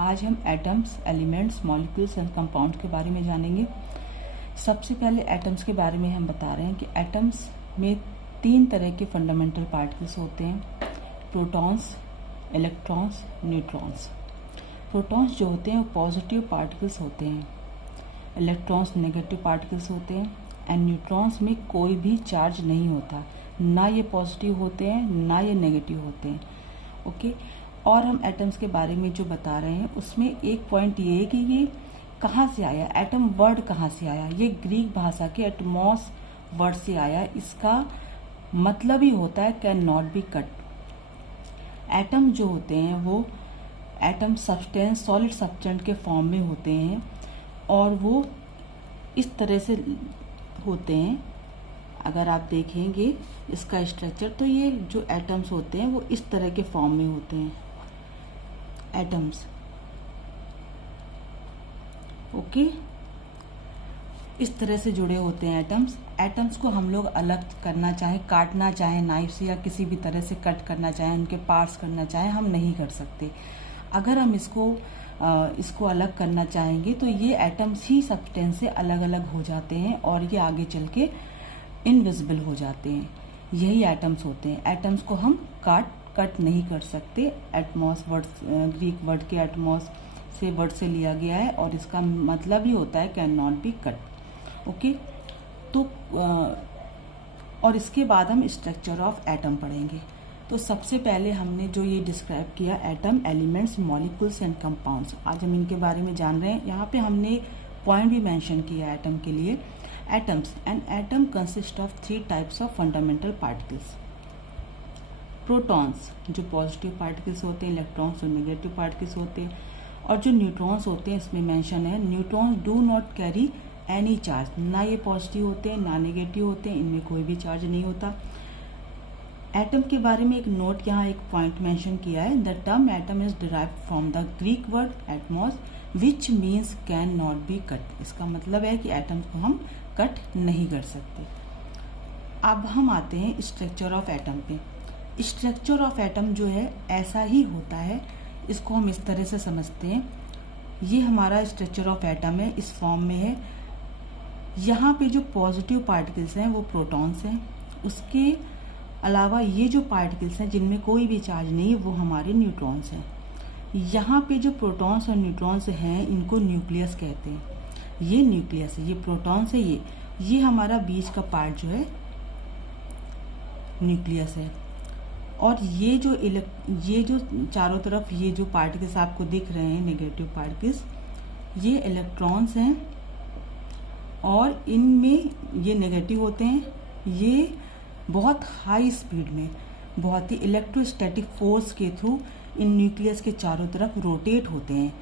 आज हम atoms, elements, molecules and compounds के बारे में जानेंगे। सबसे पहले एटम्स के बारे में हम बता रहे हैं कि एटम्स में 3 तरह के फंडामेंटल पार्टिकल्स होते हैं, प्रोटॉन्स, इलेक्ट्रॉन्स, न्यूट्रॉन्स। प्रोटॉन्स जो होते हैं वो पॉजिटिव पार्टिकल्स होते हैं, इलेक्ट्रॉन्स नेगेटिव पार्टिकल्स होते हैं एंड न्यूट्रॉन्स में कोई भी चार्ज नहीं होता, ना ये पॉजिटिव होते हैं ना ये नेगेटिव होते हैं। ओके, और हम एटम्स के बारे में जो बता रहे हैं उसमें एक पॉइंट ये है कि ये कहाँ से आया, एटम वर्ड कहाँ से आया। ये ग्रीक भाषा के एटमॉस वर्ड से आया। इसका मतलब ही होता है can not be cut. Atom जो होते हैं वो एटम सब्सटेंस, सॉलिड सब्सटेंस के फॉर्म में होते हैं और वो इस तरह से होते हैं। अगर आप देखेंगे इसका स्ट्रक्चर तो ये जो एटम्स होते हैं वो इस तरह के फॉर्म में होते हैं, एटम्स। ओके, इस तरह से जुड़े होते हैं एटम्स। एटम्स को हम लोग अलग करना चाहे, काटना चाहे नाइफ से या किसी भी तरह से कट करना चाहे, उनके पार्ट्स करना चाहे, हम नहीं कर सकते। अगर हम इसको अलग करना चाहेंगे तो ये एटम्स ही सब्सटेंस से अलग अलग हो जाते हैं और ये आगे चल के इनविजिबल हो जाते हैं। यही एटम्स होते हैं। एटम्स को हम कट नहीं कर सकते। एटमॉस वर्ड, ग्रीक वर्ड के एटमॉस से वर्ड से लिया गया है और इसका मतलब ही होता है can not be cut. Okay, तो और इसके बाद हम स्ट्रक्चर ऑफ एटम पढ़ेंगे। तो सबसे पहले हमने जो ये डिस्क्राइब किया atom, elements, molecules and compounds, आज हम इनके बारे में जान रहे हैं। यहाँ पे हमने पॉइंट भी मेंशन किया एटम के लिए। Atoms, an atom consist of 3 types of fundamental particles. Protons जो पॉजिटिव पार्टिकल्स होते हैं, इलेक्ट्रॉन्स जो नेगेटिव पार्टिकल्स होते हैं, और जो न्यूट्रॉन्स होते हैं इसमें मेंशन है neutrons do not carry any charge. ना ये पॉजिटिव होते हैं ना नेगेटिव होते हैं, इनमें कोई भी चार्ज नहीं होता। एटम के बारे में एक नोट, यहाँ एक पॉइंट मेंशन किया है, the term atom is derived from the Greek word Atmos which means can not be cut. इसका मतलब है कि एटम को हम कट नहीं कर सकते। अब हम आते हैं स्ट्रक्चर ऑफ एटम पे। स्ट्रक्चर ऑफ एटम जो है ऐसा ही होता है, इसको हम इस तरह से समझते हैं। ये हमारा स्ट्रक्चर ऑफ एटम है, इस फॉर्म में है। यहाँ पे जो पॉजिटिव पार्टिकल्स हैं वो प्रोटॉन्स हैं, उसके अलावा ये जो पार्टिकल्स हैं जिनमें कोई भी चार्ज नहीं वो हमारे न्यूट्रॉन्स हैं। यहाँ पे जो प्रोटॉन्स और न्यूट्रॉन्स हैं इनको न्यूक्लियस कहते हैं। ये न्यूक्लियस है, ये प्रोटॉन्स है, ये हमारा बीच का पार्ट जो है न्यूक्लियस है। और ये जो चारों तरफ ये जो पार्टिकल्स आपको दिख रहे हैं नेगेटिव पार्टिकल्स, ये इलेक्ट्रॉन्स हैं और इनमें ये नेगेटिव होते हैं। ये बहुत हाई स्पीड में, बहुत ही इलेक्ट्रोस्टैटिक फोर्स के थ्रू इन न्यूक्लियस के चारों तरफ रोटेट होते हैं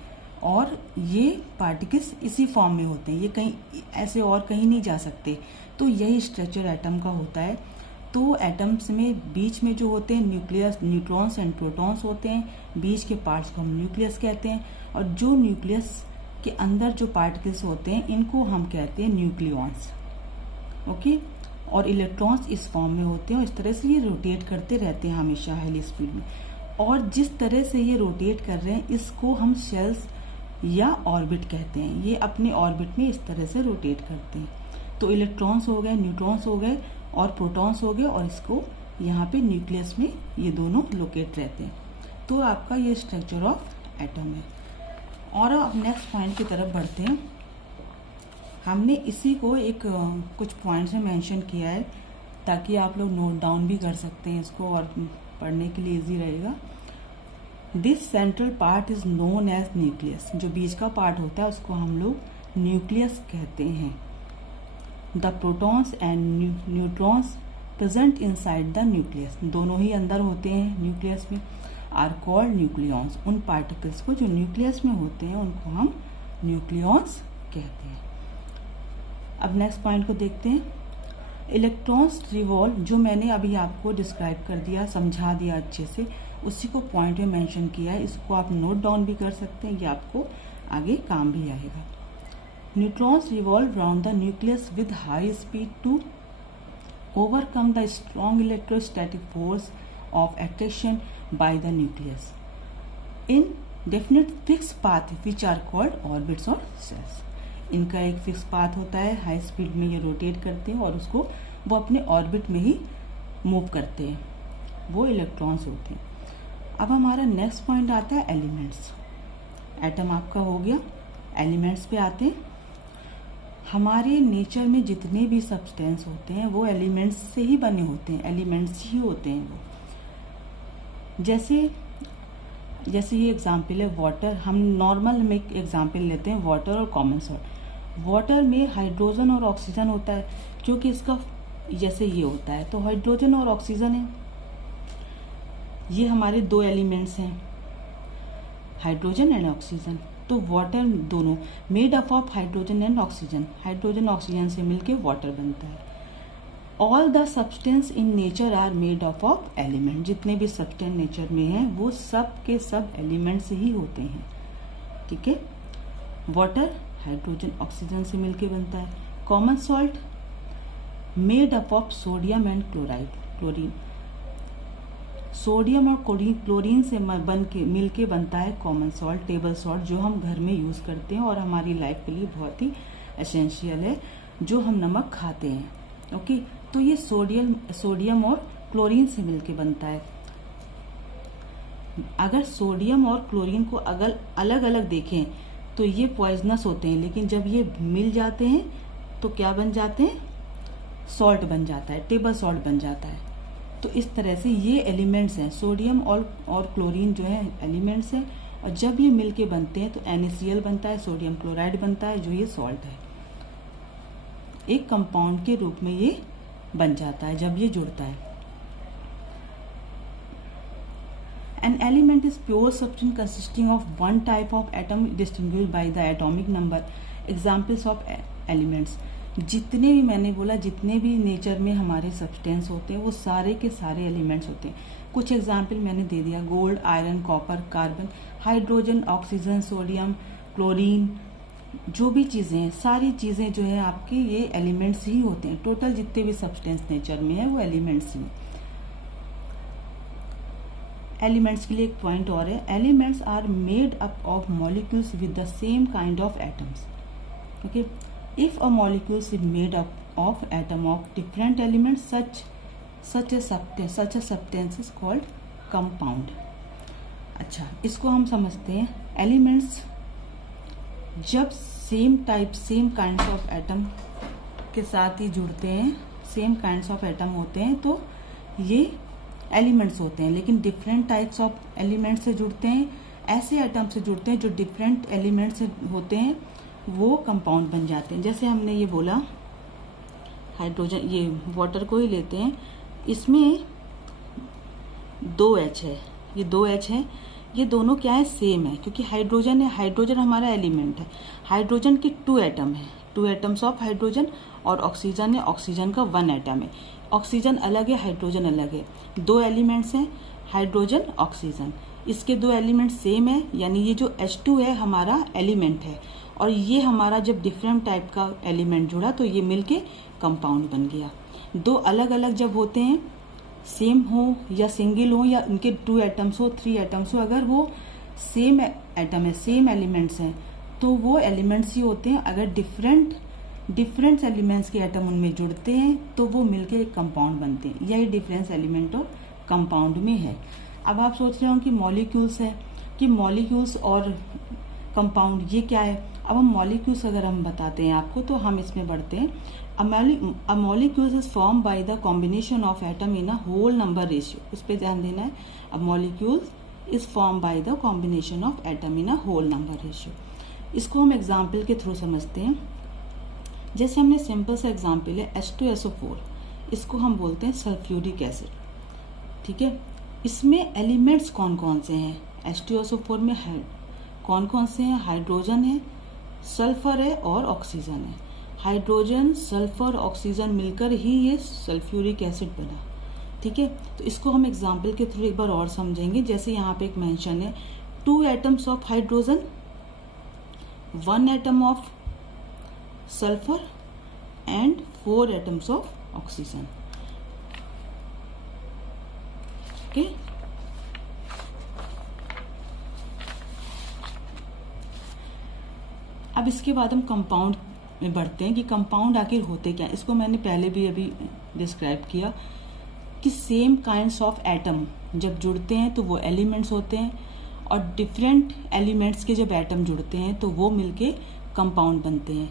और ये पार्टिकल्स इसी फॉर्म में होते हैं, ये कहीं ऐसे और कहीं नहीं जा सकते। तो यही स्ट्रक्चर एटम का होता है। तो एटम्स में बीच में जो होते हैं न्यूक्लियस, न्यूट्रॉन्स एंड प्रोटॉन्स होते हैं। बीच के पार्ट्स को हम न्यूक्लियस कहते हैं और जो न्यूक्लियस के अंदर जो पार्टिकल्स होते हैं इनको हम कहते हैं न्यूक्लियॉन्स। ओके, और इलेक्ट्रॉन्स इस फॉर्म में होते हैं और इस तरह से ये रोटेट करते रहते हैं हमेशा हाईली स्पीड में। और जिस तरह से ये रोटेट कर रहे हैं इसको हम शेल्स या ऑर्बिट कहते हैं। ये अपने ऑर्बिट में इस तरह से रोटेट करते हैं। तो इलेक्ट्रॉन्स हो गए, न्यूट्रॉन्स हो गए और प्रोटॉन्स हो गए और इसको यहाँ पे न्यूक्लियस में ये दोनों लोकेट रहते हैं। तो आपका ये स्ट्रक्चर ऑफ एटम है। और अब नेक्स्ट पॉइंट की तरफ बढ़ते हैं। हमने इसी को एक कुछ पॉइंट्स में मेंशन किया है ताकि आप लोग नोट डाउन भी कर सकते हैं इसको और पढ़ने के लिए इजी रहेगा। This central part is known as nucleus. जो बीच का पार्ट होता है उसको हम लोग न्यूक्लियस कहते हैं। The protons and neutrons present inside the nucleus, दोनों ही अंदर होते हैं न्यूक्लियस में, आर कॉल्ड न्यूक्लियॉन्स। उन पार्टिकल्स को जो न्यूक्लियस में होते हैं उनको हम न्यूक्लियॉन्स कहते हैं। अब नेक्स्ट पॉइंट को देखते हैं। इलेक्ट्रॉन्स रिवॉल्व, जो मैंने अभी आपको डिस्क्राइब कर दिया, समझा दिया अच्छे से, उसी को पॉइंट में मेंशन किया है। इसको आप नोट डाउन भी कर सकते हैं, ये आपको आगे काम भी आएगा। Neutrons revolve around the nucleus with high speed to overcome the strong electrostatic force of attraction by the nucleus. In definite fix path which are called orbits और सेल्स। इनका एक फिक्स पाथ होता है, हाई स्पीड में ये rotate करते हैं और उसको वो अपने ऑर्बिट में ही मूव करते हैं, वो इलेक्ट्रॉन्स होते हैं। अब हमारा नेक्स्ट पॉइंट आता है एलिमेंट्स। एटम आपका हो गया, एलिमेंट्स पे आते हैं। हमारे नेचर में जितने भी सब्सटेंस होते हैं वो एलिमेंट्स से ही बने होते हैं, एलिमेंट्स ही होते हैं वो। जैसे ये एग्जाम्पल है वाटर। हम नॉर्मल में एक एग्जाम्पल लेते हैं वाटर और कॉमन सॉल्ट। वाटर में हाइड्रोजन और ऑक्सीजन होता है, क्योंकि इसका जैसे ये होता है तो हाइड्रोजन और ऑक्सीजन है, ये हमारे दो एलिमेंट्स हैं, हाइड्रोजन एंड ऑक्सीजन। तो वाटर दोनों made up of hydrogen and oxygen, hydrogen oxygen से मिलके वाटर बनता है। All the substance in nature are made up of element. जितने भी सब्सटेंस नेचर में हैं वो सब के सब एलिमेंट से ही होते हैं, ठीक है। वाटर हाइड्रोजन ऑक्सीजन से मिलके बनता है। Common salt made up of sodium and chlorine. Sodium और क्लोरीन से मिलके बनता है कॉमन सॉल्ट, टेबल सॉल्ट, जो हम घर में यूज करते हैं और हमारी लाइफ के लिए बहुत ही एसेंशियल है, जो हम नमक खाते हैं। ओके, तो ये सोडियम और क्लोरीन से मिलके बनता है। अगर सोडियम और क्लोरीन को अगर अलग अलग देखें तो ये पॉइजनस होते हैं, लेकिन जब ये मिल जाते हैं तो क्या बन जाते हैं, सॉल्ट बन जाता है, टेबल सॉल्ट बन जाता है। तो इस तरह से ये एलिमेंट्स हैं, सोडियम और क्लोरीन जो है एलिमेंट्स हैं, और जब ये मिलके बनते हैं तो NaCl बनता है, सोडियम क्लोराइड बनता है, जो ये सॉल्ट है, एक कंपाउंड के रूप में ये बन जाता है जब ये जुड़ता है। An element is pure substance consisting of one type of atom distinguished by the atomic number. Examples of elements. जितने भी मैंने बोला, जितने भी नेचर में हमारे सब्सटेंस होते हैं वो सारे के सारे एलिमेंट्स होते हैं। कुछ एग्जाम्पल मैंने दे दिया, gold, iron, copper, carbon, hydrogen, oxygen, sodium, chlorine, जो भी चीज़ें हैं, सारी चीज़ें जो है आपके ये एलिमेंट्स ही होते हैं। टोटल जितने भी सब्सटेंस नेचर में है वो एलिमेंट्स ही हैं। एलिमेंट्स के लिए एक पॉइंट और है, elements are made up of molecules with the same kind of atoms. Okay, if a molecules is made up of atom of different elements such a substance is called compound। अच्छा, इसको हम समझते हैं। Elements जब same kinds of atom के साथ ही जुड़ते हैं, सेम काइंड्स ऑफ एटम होते हैं, तो ये एलिमेंट्स होते हैं। लेकिन डिफरेंट टाइप्स ऑफ एलिमेंट्स से जुड़ते हैं, ऐसे एटम से जुड़ते हैं जो डिफरेंट एलिमेंट्स से होते हैं, वो कंपाउंड बन जाते हैं। जैसे हमने ये बोला हाइड्रोजन, ये वाटर को ही लेते हैं, इसमें 2H है, ये 2H है, ये दोनों क्या है, सेम है, क्योंकि हाइड्रोजन है, हाइड्रोजन हमारा एलिमेंट है। हाइड्रोजन के 2 एटम है, 2 एटम्स ऑफ हाइड्रोजन, और ऑक्सीजन है, ऑक्सीजन का 1 एटम है। ऑक्सीजन अलग है, हाइड्रोजन अलग है, 2 एलिमेंट्स हैं, हाइड्रोजन, ऑक्सीजन। इसके 2 एलिमेंट सेम है, यानी ये जो H2 है हमारा एलिमेंट है, और ये हमारा जब डिफरेंट टाइप का एलिमेंट जुड़ा तो ये मिलके कंपाउंड बन गया। 2 अलग अलग जब होते हैं, सेम हो या सिंगल हो या उनके 2 एटम्स हो, 3 एटम्स हो, अगर वो सेम एटम है, सेम एलिमेंट्स हैं, तो वो एलिमेंट्स ही होते हैं। अगर डिफरेंट एलिमेंट्स के एटम उनमें जुड़ते हैं तो वो मिलके एक कंपाउंड बनते हैं। यही डिफरेंस एलिमेंट और कंपाउंड में है। अब आप सोच रहे हो कि मॉलिक्यूल्स है, कि मॉलिक्यूल्स और कंपाउंड ये क्या है। अब हम मॉलिक्यूल्स अगर हम बताते हैं आपको, तो हम इसमें बढ़ते हैं। A molecule is formed by the combination of atom in a whole number ratio। उस पर ध्यान देना है। A molecule is formed by the combination of atom in a whole number ratio। इसको हम एग्जाम्पल के थ्रू समझते हैं। जैसे हमने सिंपल सा एग्जाम्पल है H2SO4, इसको हम बोलते हैं सल्फ्यूरिक एसिड, ठीक है। इसमें एलिमेंट्स कौन कौन से हैं, H2SO4 में कौन कौन से हैं, हाइड्रोजन है, सल्फर है और ऑक्सीजन है। हाइड्रोजन, सल्फर, ऑक्सीजन मिलकर ही ये सल्फ्यूरिक एसिड बना, ठीक है। तो इसको हम एग्जाम्पल के थ्रू एक बार और समझेंगे। जैसे यहाँ पे एक मेंशन है, 2 atoms of hydrogen, 1 atom of sulphur and 4 atoms of oxygen, okay. अब इसके बाद हम कंपाउंड में बढ़ते हैं कि कंपाउंड आखिर होते क्या। इसको मैंने पहले भी अभी डिस्क्राइब किया कि सेम काइंड्स ऑफ एटम जब जुड़ते हैं तो वो एलिमेंट्स होते हैं, और डिफरेंट एलिमेंट्स के जब एटम जुड़ते हैं तो वो मिलके कंपाउंड बनते हैं।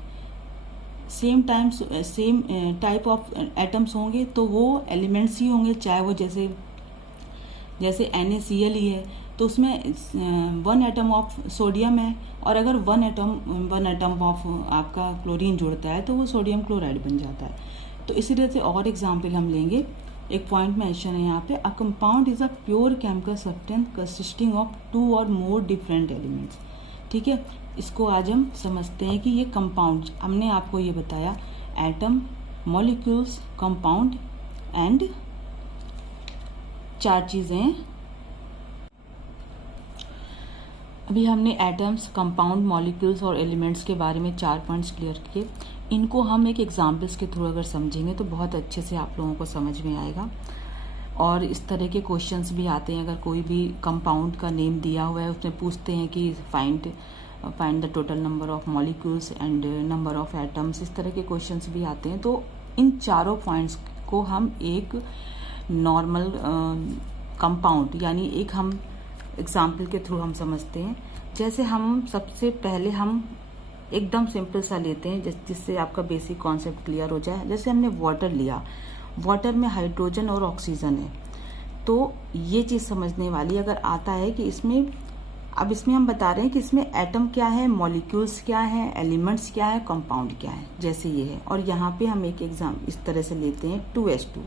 सेम टाइप ऑफ एटम्स होंगे तो वो एलिमेंट्स ही होंगे, चाहे वो जैसे NaCl ही है तो उसमें 1 एटम ऑफ सोडियम है, और अगर 1 एटम ऑफ आपका क्लोरीन जुड़ता है तो वो सोडियम क्लोराइड बन जाता है। तो इसी तरह से और एग्जाम्पल हम लेंगे। एक पॉइंट मेंशन है यहाँ पे, a compound is a pure chemical substance consisting of 2 और मोर डिफरेंट एलिमेंट्स। ठीक है, इसको आज हम समझते हैं कि ये कंपाउंड, हमने आपको ये बताया एटम, मॉलिक्यूल्स, कंपाउंड एंड 4 चीजें हैं। अभी हमने एटम्स, कंपाउंड, मॉलिक्यूल्स और एलिमेंट्स के बारे में 4 पॉइंट्स क्लियर किए। इनको हम एक एग्जाम्पल्स के थ्रू अगर समझेंगे तो बहुत अच्छे से आप लोगों को समझ में आएगा। और इस तरह के क्वेश्चंस भी आते हैं, अगर कोई भी कंपाउंड का नेम दिया हुआ है उसमें पूछते हैं कि find the total number of molecules and number of atoms, इस तरह के क्वेश्चंस भी आते हैं। तो इन चारों पॉइंट्स को हम एक नॉर्मल कंपाउंड यानी एक हम एग्जाम्पल के थ्रू हम समझते हैं। जैसे हम सबसे पहले हम एकदम सिंपल सा लेते हैं जिससे आपका बेसिक कॉन्सेप्ट क्लियर हो जाए। जैसे हमने वाटर लिया, वाटर में हाइड्रोजन और ऑक्सीजन है, तो ये चीज़ समझने वाली अगर आता है कि इसमें हम बता रहे हैं कि इसमें एटम क्या है, मॉलिक्यूल्स क्या है, एलिमेंट्स क्या है, कंपाउंड क्या है, जैसे ये है। और यहाँ पे हम एक एग्जाम इस तरह से लेते हैं 2H2।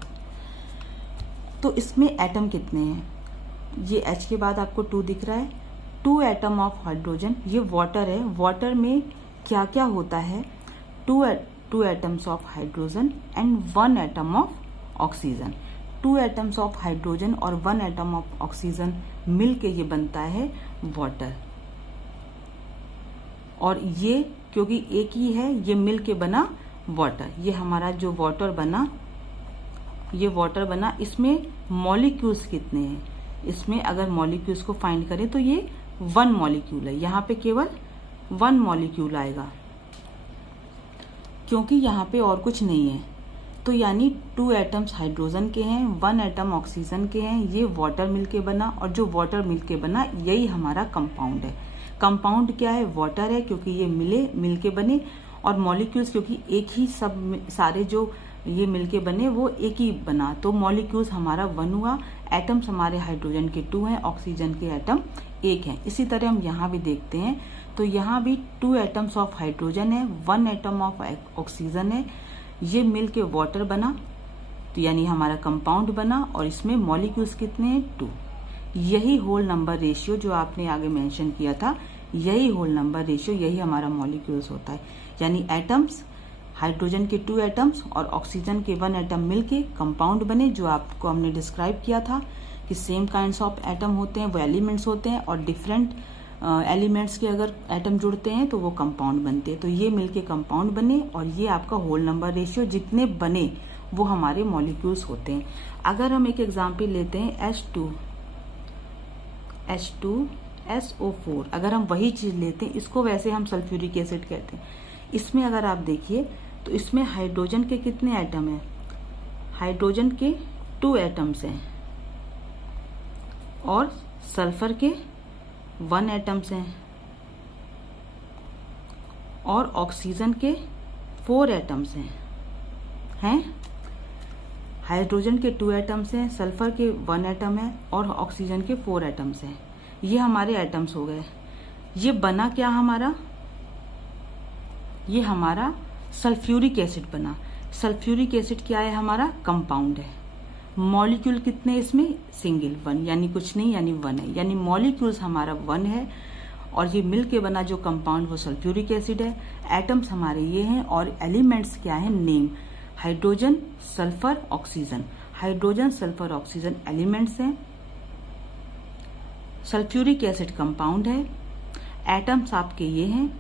तो इसमें एटम कितने हैं, ये H के बाद आपको 2 दिख रहा है, 2 एटम ऑफ हाइड्रोजन, ये वाटर है। वाटर में क्या क्या होता है, 2 atoms of hydrogen and 1 atom of oxygen. 2 atoms of hydrogen और 1 एटम ऑफ ऑक्सीजन मिलके ये बनता है वाटर। और ये क्योंकि एक ही है, ये मिलके बना वाटर। ये हमारा जो वाटर बना, ये वाटर बना। इसमें मॉलिक्यूल्स कितने हैं, इसमें अगर मॉलिक्यूल्स को फाइंड करें तो ये 1 मॉलिक्यूल है। यहाँ पे केवल 1 मॉलिक्यूल आएगा क्योंकि यहाँ पे और कुछ नहीं है। तो यानी 2 एटम्स हाइड्रोजन के हैं, 1 एटम ऑक्सीजन के हैं, ये वाटर मिलके बना, और जो वाटर मिलके बना यही हमारा कंपाउंड है। कंपाउंड क्या है, वाटर है क्योंकि ये मिलके बने, और मॉलिक्यूल्स क्योंकि एक ही सब सारे जो ये मिलके बने वो एक ही बना, तो मॉलिक्यूल्स हमारा 1 हुआ। एटम्स हमारे हाइड्रोजन के 2 हैं, ऑक्सीजन के एटम 1 हैं। इसी तरह हम यहाँ भी देखते हैं, तो यहाँ भी 2 एटम्स ऑफ हाइड्रोजन है, 1 एटम ऑफ ऑक्सीजन है, ये मिलके वाटर बना, तो यानी हमारा कंपाउंड बना। और इसमें मॉलिक्यूल्स कितने हैं, 2। यही होल नंबर रेशियो जो आपने आगे मेंशन किया था, यही होल नंबर रेशियो, यही हमारा मॉलिक्यूल्स होता है। यानी एटम्स, हाइड्रोजन के 2 एटम्स और ऑक्सीजन के 1 एटम मिलके कंपाउंड बने, जो आपको हमने डिस्क्राइब किया था कि सेम काइंड्स ऑफ एटम होते हैं, वो एलिमेंट्स होते हैं, और डिफरेंट एलिमेंट्स के अगर एटम जुड़ते हैं तो वो कंपाउंड बनते हैं। तो ये मिलके कंपाउंड बने, और ये आपका होल नंबर रेशियो जितने बने वो हमारे मॉलिक्यूल्स होते हैं। अगर हम एक एग्जाम्पल लेते हैं H2SO4, अगर हम वही चीज लेते हैं, इसको वैसे हम सल्फ्यूरिक एसिड कहते हैं। इसमें अगर आप देखिए तो इसमें हाइड्रोजन के कितने एटम हैं, हाइड्रोजन के 2 एटम्स हैं, और सल्फर के 1 एटम्स हैं, और ऑक्सीजन के 4 एटम्स हैं। हाइड्रोजन के 2 एटम्स हैं, सल्फर के 1 एटम है, और ऑक्सीजन के 4 एटम्स हैं। ये हमारे एटम्स हो गए। ये बना क्या हमारा, ये हमारा सल्फ्यूरिक एसिड बना। सल्फ्यूरिक एसिड क्या है, हमारा कंपाउंड है। मॉलिक्यूल कितने इसमें, सिंगल 1, यानी कुछ नहीं, यानी 1 है। यानी मॉलिक्यूल्स हमारा 1 है, और ये मिलके बना जो कंपाउंड वो सल्फ्यूरिक एसिड है। एटम्स हमारे ये हैं, और एलिमेंट्स क्या है, name hydrogen, sulphur, oxygen. Hydrogen, sulphur, oxygen elements हैं, सल्फ्यूरिक एसिड कंपाउंड है, एटम्स आपके ये हैं,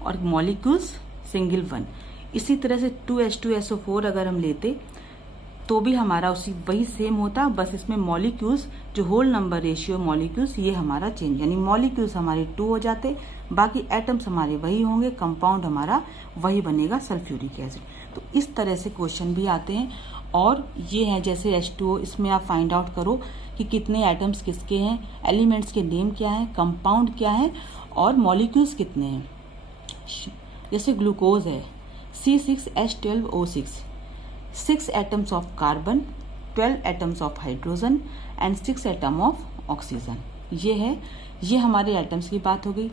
और मॉलिक्यूल्स सिंगल 1। इसी तरह से 2H2SO4 अगर हम लेते तो भी हमारा उसी वही सेम होता, बस इसमें मॉलिक्यूल्स जो होल नंबर रेशियो मॉलिक्यूल्स ये हमारा चेंज, यानी मॉलिक्यूल्स हमारे 2 हो जाते, बाकी एटम्स हमारे वही होंगे, कंपाउंड हमारा वही बनेगा सल्फ्यूरिक एसिड। तो इस तरह से क्वेश्चन भी आते हैं। और ये है जैसे H2O, इसमें आप फाइंड आउट करो कि कितने एटम्स किसके हैं, एलिमेंट्स के नेम क्या है, कंपाउंड क्या है और मॉलिक्यूल्स कितने हैं। जैसे ग्लूकोज है C6H12O6, 6 atoms of carbon, 12 atoms of hydrogen and 6 atom of oxygen. ये है, ये हमारे एटम्स की बात हो गई।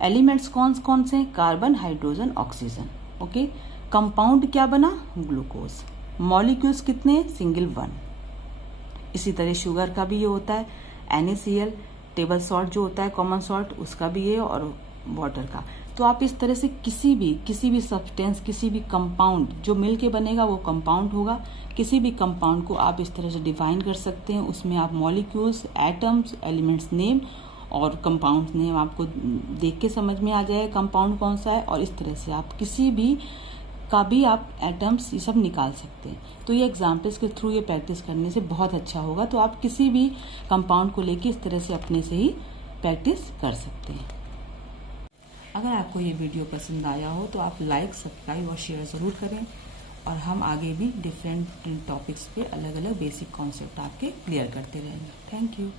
एलिमेंट्स कौन कौन से हैं, carbon, hydrogen, oxygen. Okay, compound क्या बना, ग्लूकोज। मॉलिक्यूल्स कितने, सिंगल 1। इसी तरह शुगर का भी ये होता है, NaCl, टेबल सॉल्ट जो होता है कॉमन सॉल्ट, उसका भी ये, और वाटर का। तो आप इस तरह से किसी भी सब्सटेंस, किसी भी कंपाउंड जो मिल के बनेगा वो कंपाउंड होगा। किसी भी कंपाउंड को आप इस तरह से डिफाइन कर सकते हैं, उसमें आप मॉलिक्यूल्स, एटम्स, एलिमेंट्स नेम और कंपाउंड नेम आपको देख के समझ में आ जाएगा कंपाउंड कौन सा है, और इस तरह से आप किसी भी का भी आप एटम्स ये सब निकाल सकते हैं। तो ये एग्जाम्पल्स के थ्रू ये प्रैक्टिस करने से बहुत अच्छा होगा। तो आप किसी भी कंपाउंड को लेके इस तरह से अपने से ही प्रैक्टिस कर सकते हैं। अगर आपको ये वीडियो पसंद आया हो तो आप लाइक, सब्सक्राइब और शेयर ज़रूर करें, और हम आगे भी डिफरेंट टॉपिक्स पे अलग अलग बेसिक कॉन्सेप्ट आपके क्लियर करते रहेंगे। Thank you.